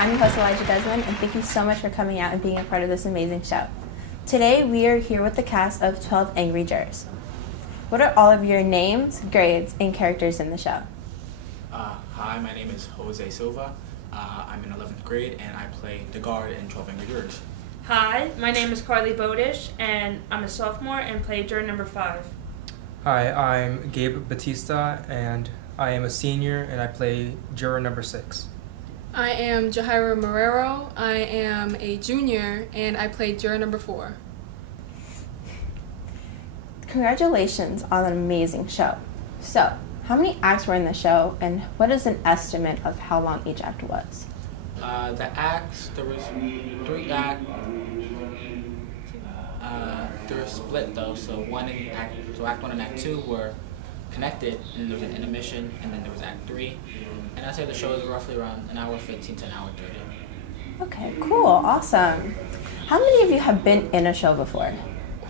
I'm your host, Elijah Desmond, and thank you so much for coming out and being a part of this amazing show. Today, we are here with the cast of 12 Angry Jurors. What are all of your names, grades, and characters in the show? Hi, my name is Jose Silva. I'm in 11th grade, and I play the guard in 12 Angry Jurors. Hi, my name is Carly Bodish, and I'm a sophomore and play juror number 5. Hi, I'm Gabe Batista, and I am a senior, and I play juror number 6. I am Jahaira Marrero. I am a junior, and I play juror number 4. Congratulations on an amazing show. So, how many acts were in the show, and what is an estimate of how long each act was? The acts, there was 3 acts. They were split though, so Act 1 and Act 2 were connected, and then there was an intermission, and then there was Act 3. And I'd say the show is roughly around an hour 15 to an hour 30. Okay, cool, awesome. How many of you have been in a show before?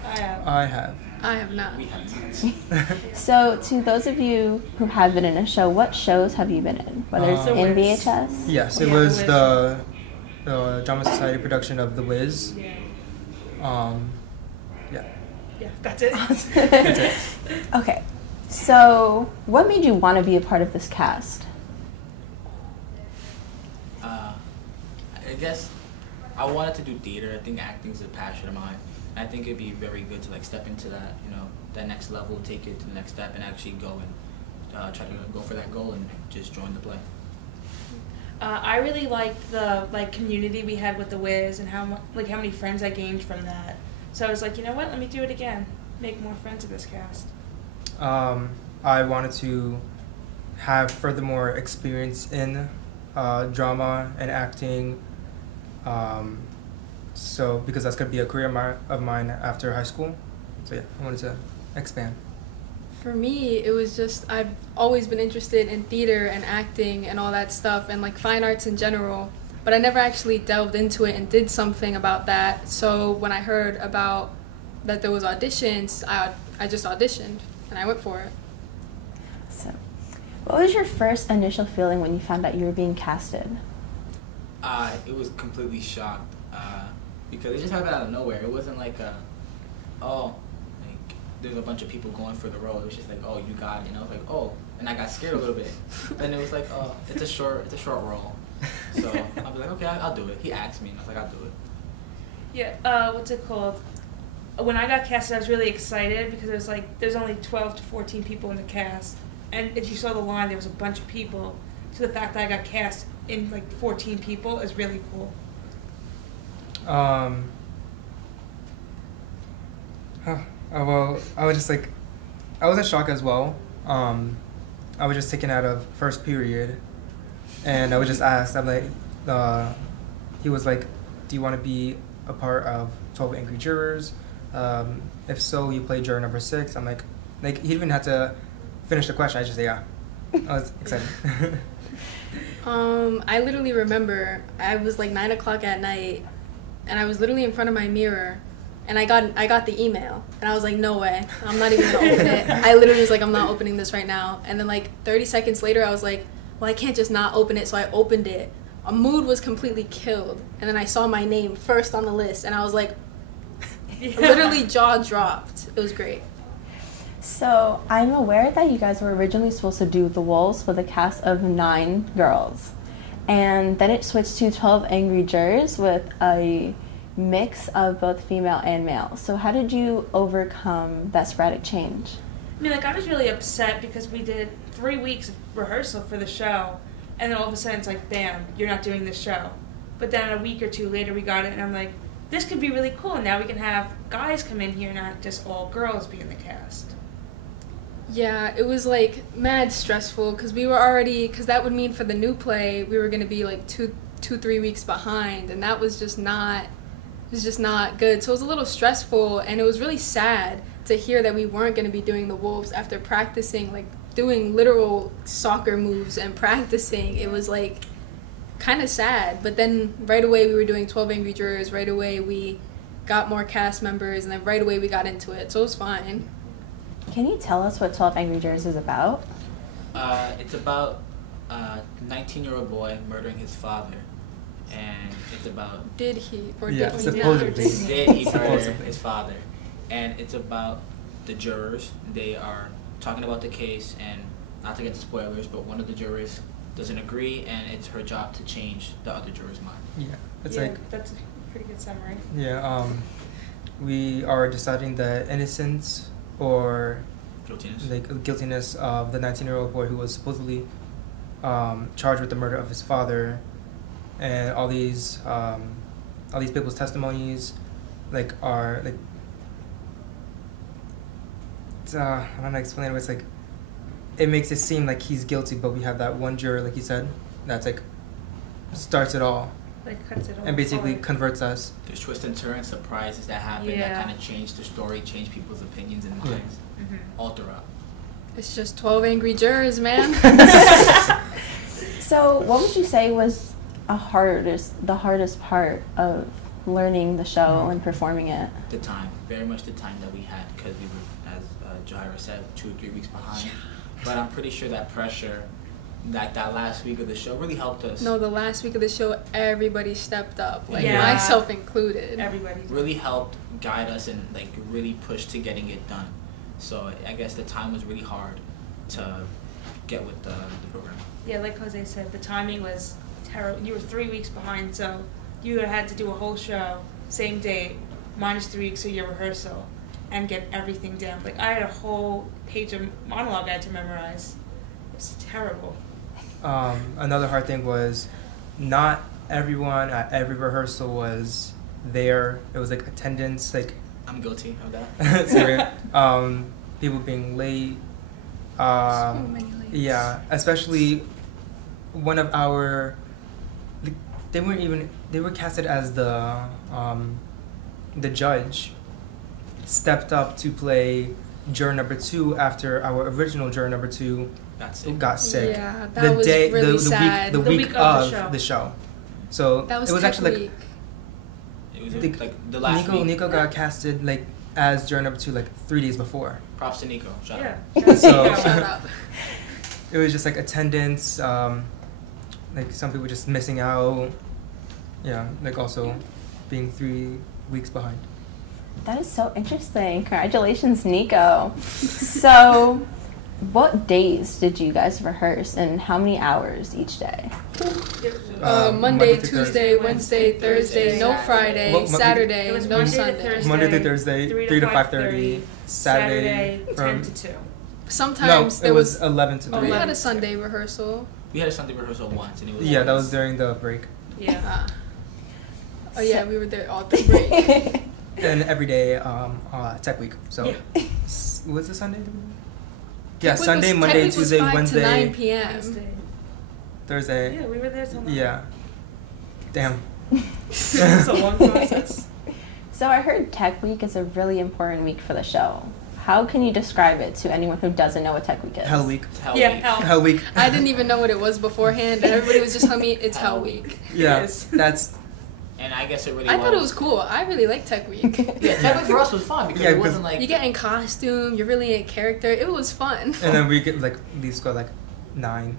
I have. I have. I have not. We have not. So, to those of you who have been in a show, what shows have you been in? Whether it's in VHS? Yes, it Yeah, was The the Drama Society production of The Wiz. Yeah. Yeah. That's it. That's it. Okay, so what made you want to be a part of this cast? I guess I wanted to do theater. I think acting is a passion of mine. I think it'd be very good to step into that, that next level, take it to the next step, and actually go and try to go for that goal and just join the play. I really liked the community we had with the Wiz and how many friends I gained from that. So I was like, you know what? Let me do it again. Make more friends in this cast. I wanted to have furthermore experience in drama and acting. So because that's going to be a career of mine after high school. So yeah, I wanted to expand. For me, it was just I've always been interested in theater and acting and all that stuff and fine arts in general, but I never actually delved into it and did something about that. So when I heard about that there was auditions, I just auditioned and I went for it. So, what was your first initial feeling when you found out you were being casted? It was completely shocked because it just happened out of nowhere. It wasn't there's a bunch of people going for the role. It was just oh, you got it. And I was like, oh, and I got scared a little bit. Then it was oh, it's a short role. So I was like, okay, I'll do it. He asked me, and I was like, I'll do it. Yeah. What's it called? When I got casted, I was really excited because it was there's only 12 to 14 people in the cast, and if you saw the line, there was a bunch of people. So the fact that I got cast in 14 people is really cool. Well, I was just I was in shock as well. I was just taken out of first period, and I was just asked. He was like, "Do you want to be a part of 12 Angry Jurors? If so, you play juror number 6." I'm like he even had to finish the question. I just said, "Yeah." I was excited. I literally remember I was 9 o'clock at night, and I was literally in front of my mirror. And I got the email, and I was like, no way, I'm not even gonna open it. I literally was like, I'm not opening this right now. And then 30 seconds later, I was like, well, I can't just not open it, so I opened it. A mood was completely killed, and then I saw my name first on the list, and I was like, literally jaw dropped. It was great. So, I'm aware that you guys were originally supposed to do The Wolves with a cast of 9 girls. And then it switched to 12 Angry Jurors with a mix of both female and male. So how did you overcome that sporadic change? I mean, I was really upset because we did 3 weeks of rehearsal for the show, and then all of a sudden it's bam, you're not doing this show. But then a week or 2 later we got it, and I'm like, this could be really cool. Now we can have guys come in here, not just all girls be in the cast. Yeah, it was mad stressful because we were already, because that would mean for the new play we were going to be 2-3 weeks behind, and that was just not good. So it was a little stressful, and it was really sad to hear that we weren't going to be doing the Wolves after practicing doing literal soccer moves and practicing. It was kind of sad, but then right away we were doing 12 Angry Jurors. Right away we got more cast members, and then right away we got into it, so it was fine. Can you tell us what 12 Angry Jurors is about? It's about a 19-year-old boy murdering his father, and it's about Did he or Yeah, did he supposedly. not? did he murder Supposedly. his father, and it's about the jurors. They are talking about the case, and not to get to spoilers, but one of the jurors doesn't agree, and it's her job to change the other juror's mind. Yeah, it's yeah, like that's a pretty good summary. yeah. We are deciding the innocence or Guiltiness. like guiltiness of the 19-year-old boy who was supposedly charged with the murder of his father, and all these people's testimonies, like are like. I don't know how to explain it. But it's like it makes it seem like he's guilty, but we have that one juror, like you said, that's like starts it all Like cuts it all and basically apart. converts us. There's twists and turns, surprises that happen that Yeah. kind of change the story, change people's opinions and Yeah. minds Mhm. all throughout. It's just 12 angry jurors, man. So, what would you say was the hardest part of learning the show and performing it? The time, very much the time that we had, because we were, as Jaira said, 2 or 3 weeks behind. But I'm pretty sure that pressure, that last week of the show really helped us. No, the last week of the show, everybody stepped up, like Yeah. myself included. Everybody. Really helped guide us and like really push to getting it done. So I guess the time was really hard to get with the program. Yeah, like Jose said, the timing was terrible. You were 3 weeks behind, so you had to do a whole show, same date, minus 3 weeks of your rehearsal, and get everything down. Like, I had a whole page of monologue I had to memorize. It was terrible. Another hard thing was not everyone at every rehearsal was there. It was like attendance, like I'm guilty of that. sorry, people being late. So many lates. Yeah, especially one of our. They were casted as the judge. Stepped up to play juror number 2 after our original juror number 2 That's it. got sick. Yeah, that was really sad. The week of the show. So That was it was tech actually week. It was like like the last week. Nico got casted like as juror number 2 like 3 days before. Props to Nico. Shout Yeah. out. So- Shout out. It was just like attendance, like some people just missing out. Yeah, like also being 3 weeks behind. That is so interesting. Congratulations, Nico. So, what days did you guys rehearse and how many hours each day? Monday, to Tuesday, Wednesday, Thursday, no Friday, Well, Saturday, It was no Monday to Sunday. Thursday. Monday through Thursday, 3 to 5:30. 5:30. Saturday, 10 from to 2. Sometimes no, there it was was. 11 to 3. Oh, we had a Sunday rehearsal. We had a Sunday rehearsal once, and it was Yeah, that was during the break. Yeah. Oh yeah, we were there all through break. And every day, tech week. So, Yeah. was it Sunday? Yeah, Tech week Sunday, was- Monday, Tech week was Tuesday, 5 to Wednesday, 9 p.m. Wednesday. Thursday. Yeah, we were there till 9. Yeah. Damn. It's a long process. So, I heard Tech Week is a really important week for the show. How can you describe it to anyone who doesn't know what Tech Week is? Hell week. It's Hell Yeah, Week. hell. Hell week. I didn't even know what it was beforehand, and everybody was just telling me it's Hell Week. Yeah, Yes. that's And I guess it really I thought it was cool. I really liked Tech Week. Yeah, Tech Week for us was fun because Yeah, it wasn't because- like You get in costume, you're really in character. It was fun. and then we get like leave school like 9.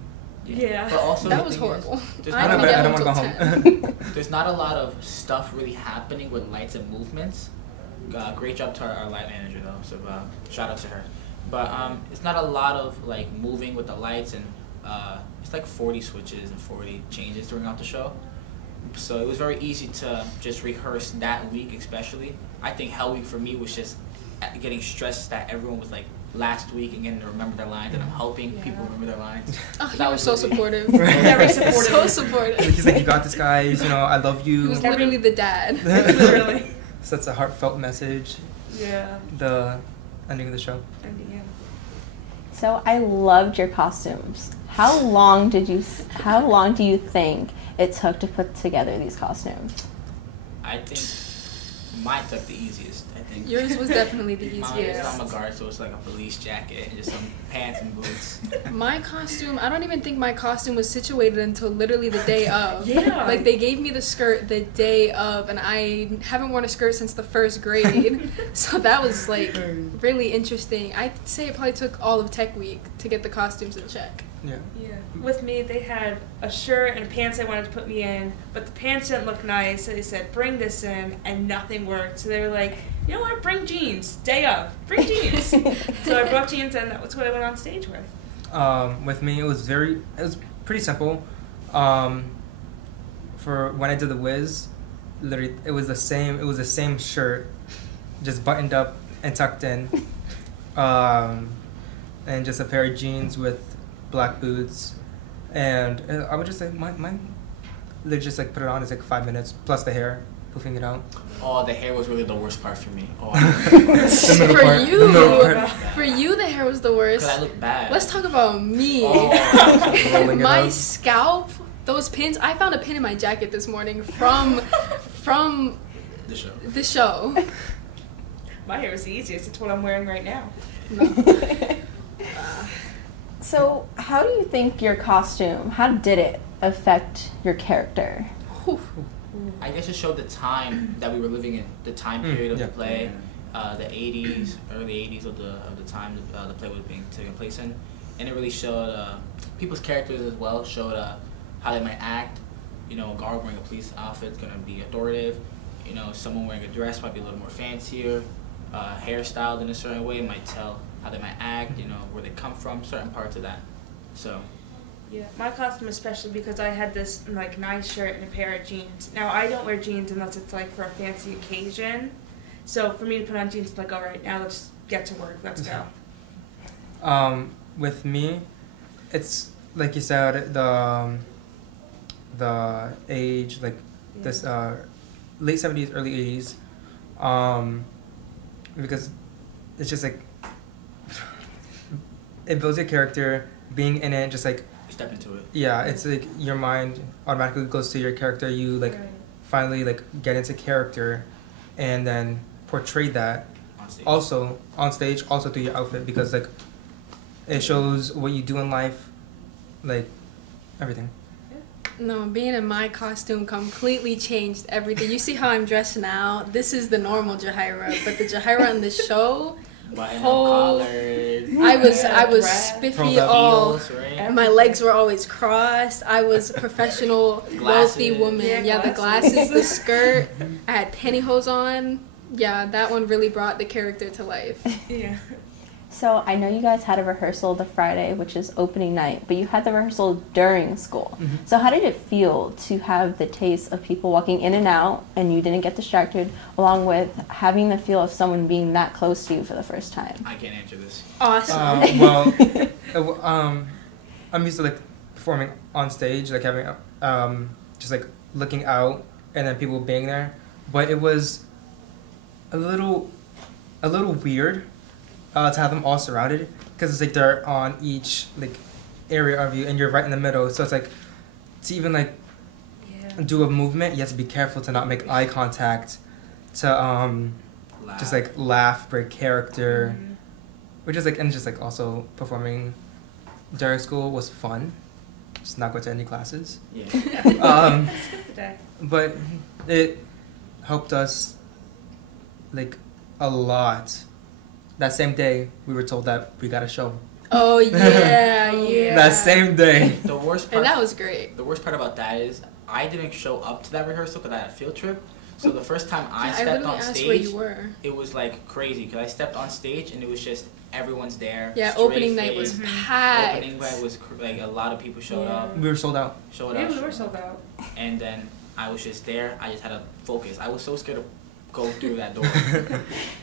Yeah. But also That the was thing is, horrible. there's I not didn't a- get I don't home want to till go 10. home. there's not a lot of stuff really happening with lights and movements. Great job to our light manager though, so shout out to her. But it's not a lot of like moving with the lights, and it's like 40 switches and 40 changes throughout the show. So it was very easy to just rehearse that week, especially. I think Hell Week for me was just getting stressed that everyone was like last week and getting to remember their lines, and I'm helping people remember their lines. Oh, So he that was so really- supportive. Very supportive. So supportive. He's like, you got this, guys. You know, I love He you. was literally the dad. Literally. Such a heartfelt message. Yeah. The ending of the show. Yeah. So, I loved your costumes. How long do you think it took to put together these costumes? I think mine took the easiest. I think Yours was definitely the Mine easiest. is I'm a guard, so it's like a police jacket and just some pants and boots. My costume, I don't even think my costume was situated until literally the day of. Yeah. Like, they gave me the skirt the day of, and I haven't worn a skirt since the first grade. So that was, like, really interesting. I'd say it probably took all of Tech Week to get the costumes in check. Yeah. Yeah. With me, they had a shirt and pants they wanted to put me in, but the pants didn't look nice, so they said, bring this in, and nothing worked. So they were like, you know what, bring jeans, day of, bring jeans. So I brought jeans, and that was what I went on stage with. With me, it was pretty simple. For when I did the Wiz, literally, it was the same shirt, just buttoned up and tucked in, and just a pair of jeans with black boots, and I would just say mine. They just like put it on. It's like 5 minutes plus the hair, poofing it out. Oh, the hair was really the worst part for me. Oh, For you, the hair was the worst. Because I look bad. Let's talk about me. Oh. My scalp, those pins. I found a pin in my jacket this morning from the show. My hair was the easiest. It's what I'm wearing right now. No. So, how do you think your costume, how did it affect your character? I guess it showed the time that we were living in, the time period of yeah. the play, the 80s, early 80s of the time the play was being taken place in, and it really showed people's characters as well. Showed how they might act. You know, a guard wearing a police outfit is gonna be authoritative. You know, someone wearing a dress might be a little more fancier. Hairstyled in a certain way might tell how they might act. You know, where they come from, certain parts of that. So. Yeah, my costume especially because I had this like nice shirt and a pair of jeans. Now I don't wear jeans unless it's like for a fancy occasion. So for me to put on jeans, it's like, all right, now let's get to work. Let's go. With me, it's like you said, the age, like this late 70s, early 80s, because it's just like it builds your character. Being in it, just like Step into it. yeah, it's like your mind automatically goes to your character. You like finally like get into character, and then portray that On stage. also on stage, also through your outfit, because like it shows what you do in life, like everything. No, being in my costume completely changed everything. You see how I'm dressed now? This is the normal Jahira, but the Jahira in the show, I was spiffy all. Right? My legs were always crossed. I was a professional, wealthy woman. Yeah, the glasses, the skirt. I had pantyhose on. Yeah, that one really brought the character to life. Yeah. So, I know you guys had a rehearsal the Friday, which is opening night, but you had the rehearsal during school. Mm-hmm. So, how did it feel to have the taste of people walking in and out and you didn't get distracted, along with having the feel of someone being that close to you for the first time? I can't answer this. Awesome. I'm used to like performing on stage, like having just like looking out and then people being there, but it was a little weird to have them all surrounded, because it's like they're on each like area of you and you're right in the middle, so it's like to even like do a movement, you have to be careful to not make eye contact, to just like laugh, break character, which is like, and just like also performing during school was fun, just not go to any classes. Yeah. But it helped us like a lot. That same day, we were told that we got a show. Oh yeah, yeah. That same day. The worst part. And that was great. The worst part about that is I didn't show up to that rehearsal because I had a field trip. So the first time I stepped on asked stage, where you were. It was like crazy because I stepped on stage and it was just everyone's there. Yeah, straight opening night was packed. Opening night was like a lot of people showed up. We were sold out. Yeah, we were sold out. And then I was just there. I just had to focus. I was so scared to go through that door.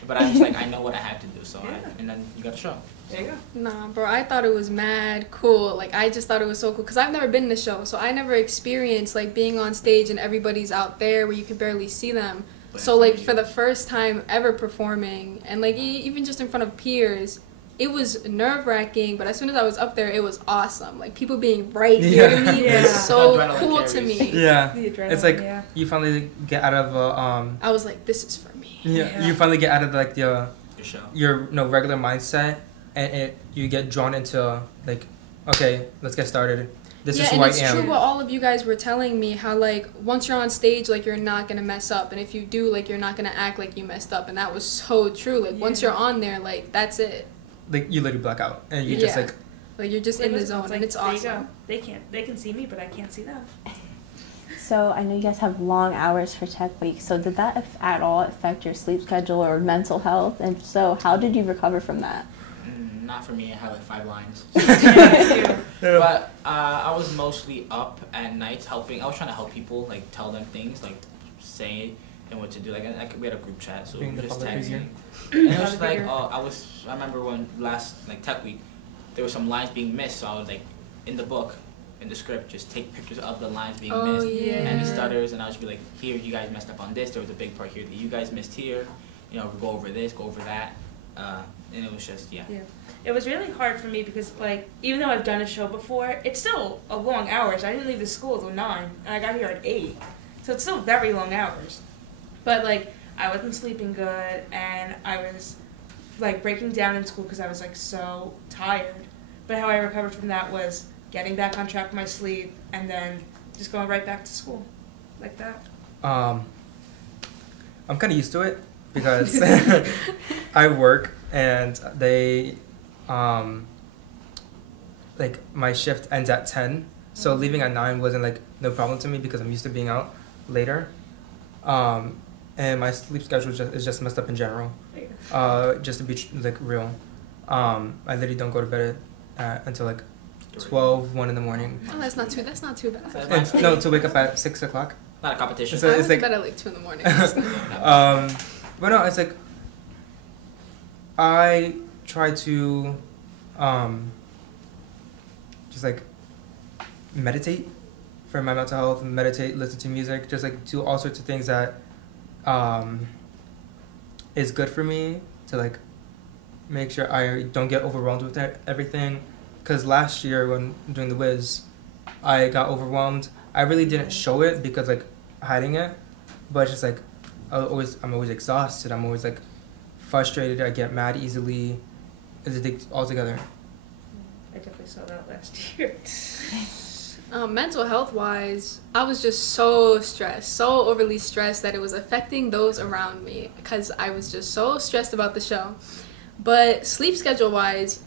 But I was like, I know what I have to do. So and then you got the show. There you go. Nah, bro, I thought it was mad cool. Like, I just thought it was so cool. Because I've never been in a show, so I never experienced, like, being on stage and everybody's out there where you could barely see them. So, like, for the first time ever performing, and, like, even just in front of peers, it was nerve-wracking, but as soon as I was up there, it was awesome. Like, people being right here to me was so cool to me. Yeah. The adrenaline, It's like you finally get out of I was like, this is for me. Yeah, you finally get out of like Your show. your regular mindset, and you get drawn into like, okay, let's get started. This is who I am. Yeah, and it's true what all of you guys were telling me, how, like, once you're on stage, like, you're not going to mess up. And if you do, like, you're not going to act like you messed up. And that was so true. Like, once you're on there, like, that's it. Like, you literally black out. And you just, like, Like you're just in the zone, and it's there you awesome. go. They can see me, but I can't see them. So I know you guys have long hours for Tech Week. So did that at all affect your sleep schedule or mental health? And so how did you recover from that? Not for me. I had like 5 lines. Yeah. But I was mostly up at nights helping. I was trying to help people, like tell them things, like say and what to do. Like we had a group chat, so we Being were the just public texting. figure. And it was Public like, figure. I remember when last like Tech Week, there were some lines being missed. So I would like in the book, in the script, just take pictures of the lines being Oh, missed yeah. and the stutters, and I'll just be like, here you guys messed up on this. There was a big part here that you guys missed here. You know, go over this, go over that, and it was just yeah. It was really hard for me because, like, even though I've done a show before, it's still a long hours. I didn't leave the school till 9, and I got here at 8. So it's still very long hours. But, like, I wasn't sleeping good, and I was, like, breaking down in school because I was, like, so tired. But how I recovered from that was getting back on track with my sleep and then just going right back to school like that. I'm kind of used to it because I work and they, like my shift ends at 10, so leaving at 9 wasn't like no problem to me because I'm used to being out later. And my sleep schedule is just messed up in general. Just to be like real, I literally don't go to bed until like 12, 1 in the morning. Oh, that's not too bad. And, no, to wake up at 6 o'clock. Not a competition. So I it's went like, to bed at like 2 in the morning. but no, it's like I try to just like meditate for my mental health, meditate, listen to music, just like do all sorts of things that is good for me to like make sure I don't get overwhelmed with everything. Because last year when doing the Wiz, I got overwhelmed. I really didn't show it because like hiding it, but it's just like I'm always exhausted. I'm always like frustrated. I get mad easily. It's addictive altogether. I definitely saw that last year. Mental health wise, I was just so stressed, so overly stressed that it was affecting those around me because I was just so stressed about the show. But sleep schedule wise,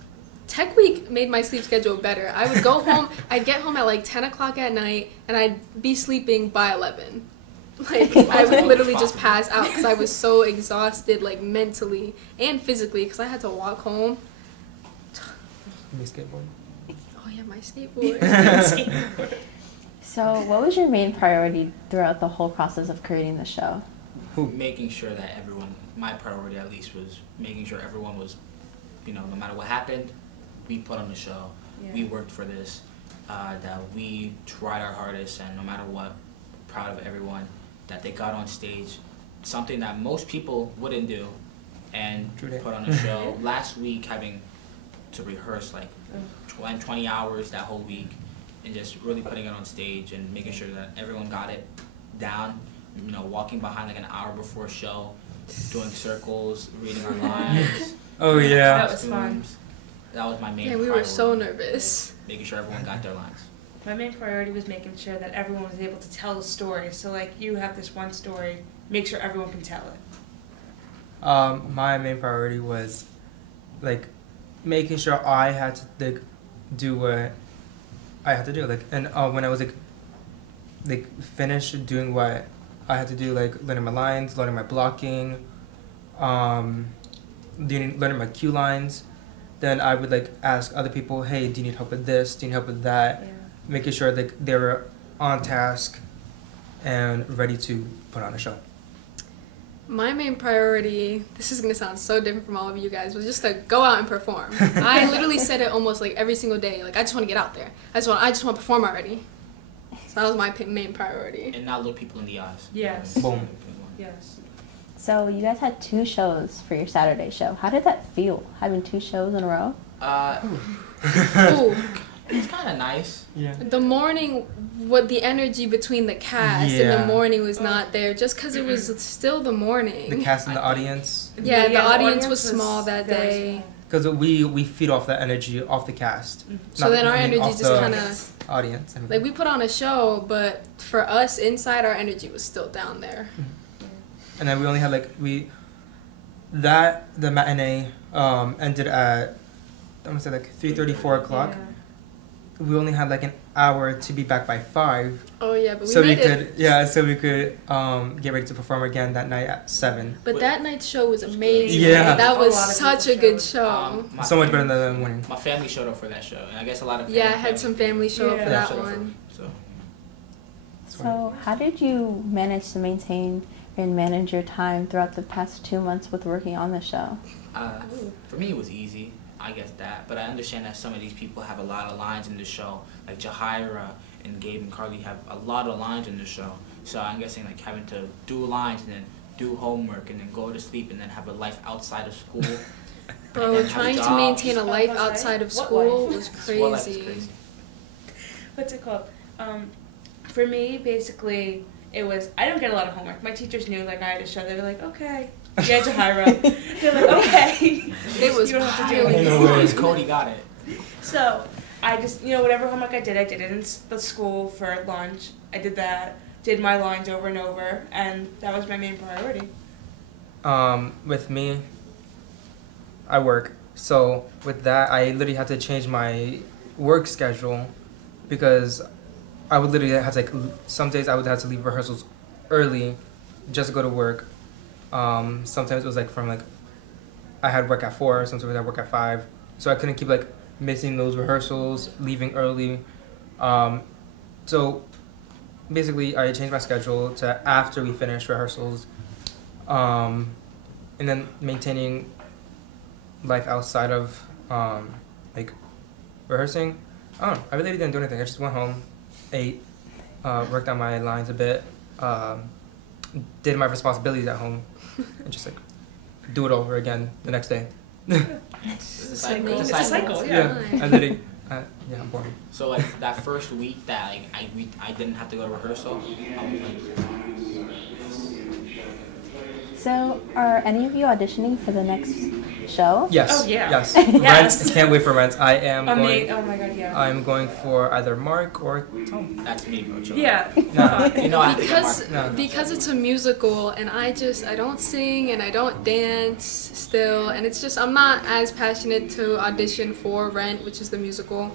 Tech Week made my sleep schedule better. I would go home, I'd get home at like 10 o'clock at night, and I'd be sleeping by 11. Like, I would literally just pass out because I was so exhausted, like, mentally and physically, because I had to walk home. Me skateboard. Oh, yeah, my skateboard. So what was your main priority throughout the whole process of creating the show? Making sure that everyone, my priority at least, was making sure everyone was, you know, no matter what happened, we put on the show, we worked for this, that we tried our hardest, and no matter what, proud of everyone, that they got on stage, something that most people wouldn't do, and put on a show. Last week, having to rehearse like 20 hours that whole week, and just really putting it on stage and making sure that everyone got it down, you know, walking behind like an hour before show, doing circles, reading our lines. Oh yeah. That was fun. That was my main Yeah, priority. we were so nervous. Making sure everyone got their lines. My main priority was making sure that everyone was able to tell the story. So, like, you have this one story, make sure everyone can tell it. My main priority was like making sure I had to like do what I had to do. Like, and when I was like finished doing what I had to do, like learning my lines, learning my blocking, learning my cue lines, then I would like ask other people, hey, do you need help with this? Do you need help with that? Yeah. Making sure that they were on task and ready to put on a show. My main priority, this is going to sound so different from all of you guys, was just to go out and perform. I literally said it almost like every single day. Like, I just want to get out there. I just want to perform already. So that was my main priority. And not look people in the eyes. Yes. Boom. Yes. So you guys had 2 shows for your Saturday show. How did that feel, having 2 shows in a row? Ooh. It's kind of nice. Yeah. The morning, what the energy between the cast in the morning was not there, just because it was still the morning. The cast and the audience. Yeah, the audience was small that day. Because we feed off that energy off the cast. So then our energy just kind of audience. like we put on a show, but for us inside, our energy was still down there. And then we only had like the matinee ended at I'm gonna say like 3:30, 4 o'clock. Yeah. We only had like an hour to be back by 5. Oh yeah, but we So made we it. could, yeah, so we could get ready to perform again that night at 7. But that night's show was amazing. Yeah. That was A lot of such a people good show. So much better than the morning. My family showed up for that show, and I guess a lot of Yeah, I had some family show up Yeah. for Yeah, that showed up one. So So, how did you manage to maintain and manage your time throughout the past 2 months with working on the show? for me, it was easy. I guess that, but I understand that some of these people have a lot of lines in the show, like Jahira and Gabe and Carly have a lot of lines in the show. So I'm guessing like having to do lines and then do homework and then go to sleep and then have a life outside of school. Bro, trying to maintain a life outside of school was School life is crazy. crazy. What's it called? For me, basically, it was, I don't get a lot of homework. My teachers knew, like, I had a show. They were like, okay. Yeah, Jahira. They're like, okay. It was You don't have to do piling anything. on. Because Cody got it. So, I just, whatever homework I did it in the school for lunch. I did that, did my lines over and over, and that was my main priority. With me, I work. So with that, I literally had to change my work schedule because I would literally have to, like, some days I would have to leave rehearsals early just to go to work. Sometimes it was like from like, I had work at 4, sometimes I had work at 5. So I couldn't keep like missing those rehearsals, leaving early. So basically I changed my schedule to after we finished rehearsals. And then maintaining life outside of like rehearsing. I don't know. I really didn't do anything. I just went home, ate, worked on my lines a bit, did my responsibilities at home, and just like do it over again the next day. It's a cycle. It's a cycle, Yeah, I literally, yeah, I'm bored. So like that first week that like, I didn't have to go to rehearsal, I was like, So, are any of you auditioning for the next show? Yes. Oh, yeah. Yes. Yes. Rent. Can't wait for Rent. I am going. Oh my god, yeah. I'm going for either Mark or Tom. that's me, bro. Chill. Yeah. Nah. You know I have to get Because Mark. No. because it's a musical and I don't sing and I don't dance still, and it's just I'm not as passionate to audition for Rent, which is the musical.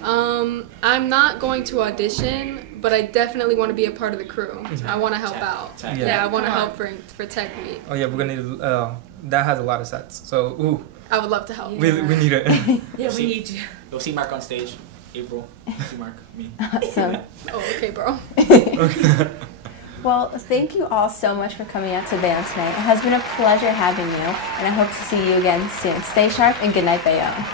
I'm not going to audition, but I definitely want to be a part of the crew. I want to help Tech. out. Tech. Yeah. Yeah, I want to Come help for Tech Meet. Oh yeah, we're gonna need. That has a lot of sets. So ooh, I would love to help. we need it. Yeah, we need you. You'll see Mark on stage, April. You'll see Mark, me. Awesome. Oh, okay, bro. Okay. Well, thank you all so much for coming out to Bayonne tonight. It has been a pleasure having you, and I hope to see you again soon. Stay sharp and good night, Bayonne.